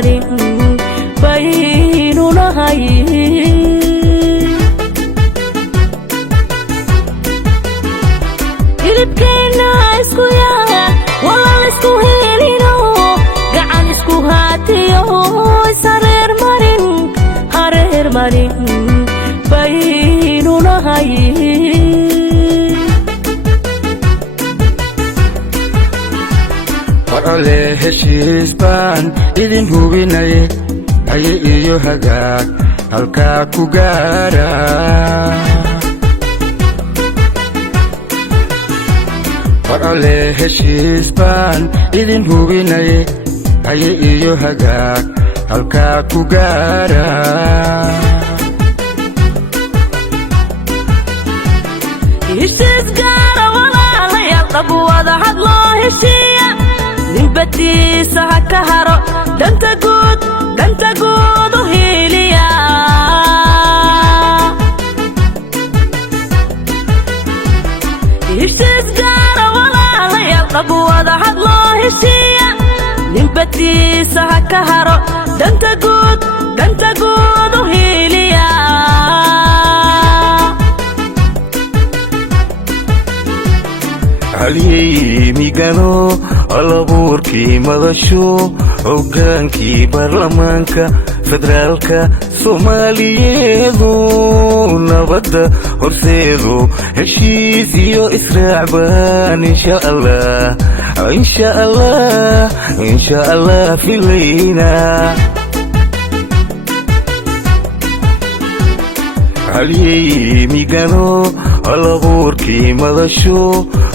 marin baynu nahay hilibkeena isku yaa walaal isku helino gacan isku haatiyo sareer marin baynu nahay warale heshiis baan idin hubinaye haye iyo hagaag halkaa ku gaara warale heshiis baan idin hubinaye haye iyo hagaag halkaa ku gaara heshiis gaara walaalayaal qab wada hadloo heshiiya ninbadiisa ha ka haro danta guud u hiiliya heshiis gaara walaalayaal qab wada hadloo heshiiya ninbadiisa ha ka haro danta guud u hiiliya haliyey migano alabuurkii madasho hoggaankii baarlamaanka federaalka soomaaliyeedu nabadda horseedu heshiis iyo israac baan insha allah filayna haliyey migano alabuurkii madasho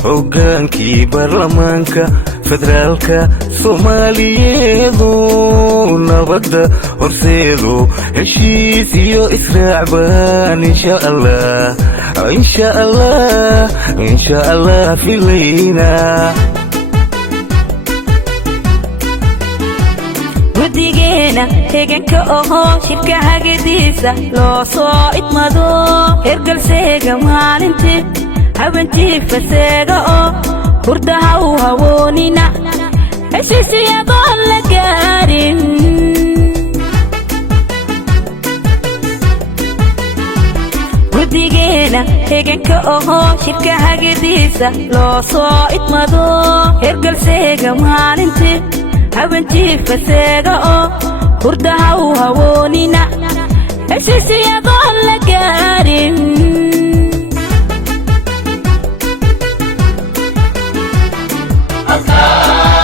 hoggaankii baarlamaanka federaalka soomaaliyeedu nabadda horseedu heshiis iyo israac baan insha allah filayna gudigeena heeganka ohoo shirka hagadiisa loo soo idmado hergalseega maalintii habantii faseega oo hurdaha u hawoonina heshiisyadoon la gaarin gudigeena heeganka ohoo shirka hagadiisa loo soo idmado hergalseega maalintii habantii faseega oo hurdaha u hawoonina heshiisyadoon la gaarin Allah